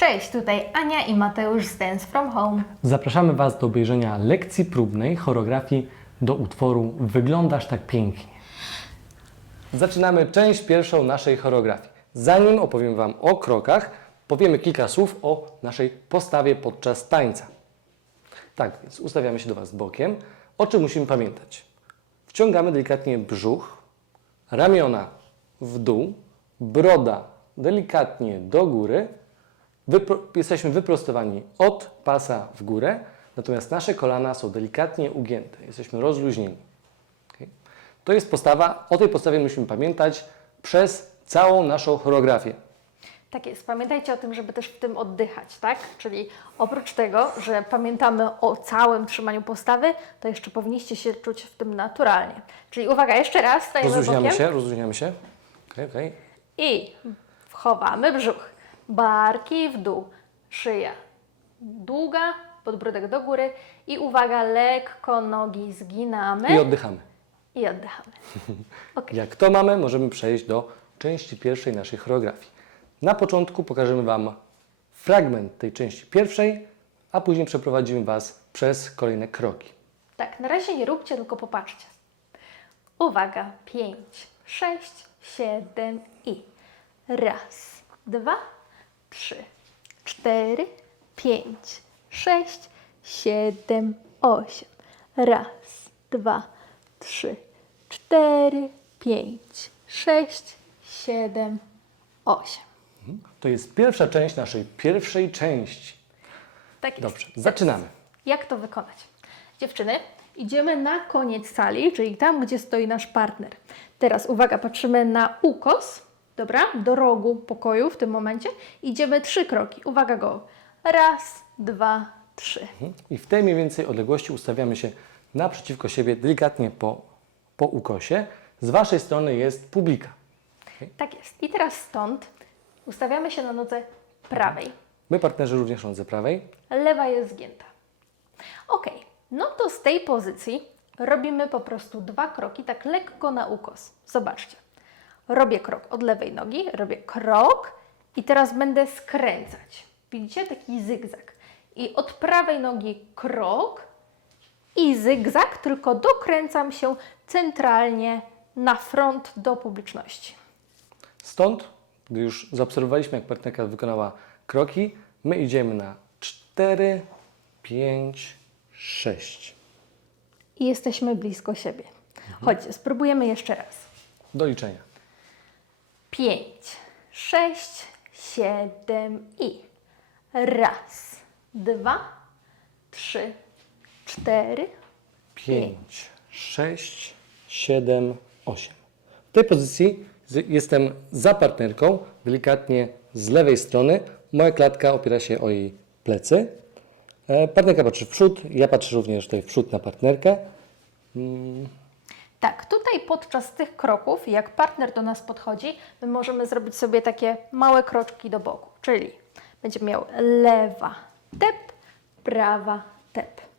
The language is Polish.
Cześć, tutaj Ania i Mateusz z Dance From Home. Zapraszamy Was do obejrzenia lekcji próbnej choreografii do utworu Wyglądasz tak pięknie. Zaczynamy część pierwszą naszej choreografii. Zanim opowiem Wam o krokach, powiemy kilka słów o naszej postawie podczas tańca. Tak, więc ustawiamy się do Was bokiem. O czym musimy pamiętać? Wciągamy delikatnie brzuch, ramiona w dół, broda delikatnie do góry. Wypro, jesteśmy wyprostowani od pasa w górę, natomiast nasze kolana są delikatnie ugięte. Jesteśmy rozluźnieni. Okej? To jest postawa, o tej postawie musimy pamiętać przez całą naszą choreografię. Tak jest, pamiętajcie o tym, żeby też w tym oddychać, tak? Czyli oprócz tego, że pamiętamy o całym trzymaniu postawy, to jeszcze powinniście się czuć w tym naturalnie. Czyli uwaga, jeszcze raz, Rozluźniamy bokiem się, rozluźniamy się. Okay, okay. i wchowamy brzuch, barki w dół, szyja długa, podbródek do góry i uwaga, lekko nogi zginamy I oddychamy. i oddychamy. Ok. Jak to mamy, możemy przejść do części pierwszej naszej choreografii. Na początku pokażemy Wam fragment tej części pierwszej, a później przeprowadzimy Was przez kolejne kroki. Tak, na razie nie róbcie, tylko popatrzcie. Uwaga, pięć, sześć, siedem i raz, dwa, trzy, cztery, pięć, sześć, siedem, osiem. Raz, dwa, trzy, cztery, pięć, sześć, siedem, osiem. To jest pierwsza część naszej pierwszej części. Tak jest. Dobrze, zaczynamy. Jak to wykonać? Dziewczyny, idziemy na koniec sali, czyli tam, gdzie stoi nasz partner. Teraz uwaga, patrzymy na ukos, dobra, do rogu pokoju w tym momencie. Idziemy trzy kroki. Uwaga, go. Raz, dwa, trzy. I w tej mniej więcej odległości ustawiamy się naprzeciwko siebie, delikatnie po, po ukosie. Z Waszej strony jest publika. Tak jest. I teraz stąd ustawiamy się na nodze prawej. My partnerzy również rądze prawej. Lewa jest zgięta. Ok, no to z tej pozycji robimy po prostu dwa kroki, tak lekko na ukos. Zobaczcie. Robię krok od lewej nogi, robię krok i teraz będę skręcać. Widzicie? Taki zygzak. I od prawej nogi krok i zygzak, tylko dokręcam się centralnie na front do publiczności. Stąd, gdy już zaobserwowaliśmy, jak partnerka wykonała kroki, my idziemy na 4, 5, 6. I jesteśmy blisko siebie. Chodźcie, spróbujemy jeszcze raz. Do liczenia. Pięć, sześć, siedem i raz, dwa, trzy, cztery, 5, 6, 7, 8. W tej pozycji jestem za partnerką, delikatnie z lewej strony. Moja klatka opiera się o jej plecy. E, Partnerka patrzy w przód, ja patrzę również tutaj w przód na partnerkę. Tak, tutaj podczas tych kroków, jak partner do nas podchodzi, my możemy zrobić sobie takie małe kroczki do boku, czyli będzie miał lewa tep, prawa tep.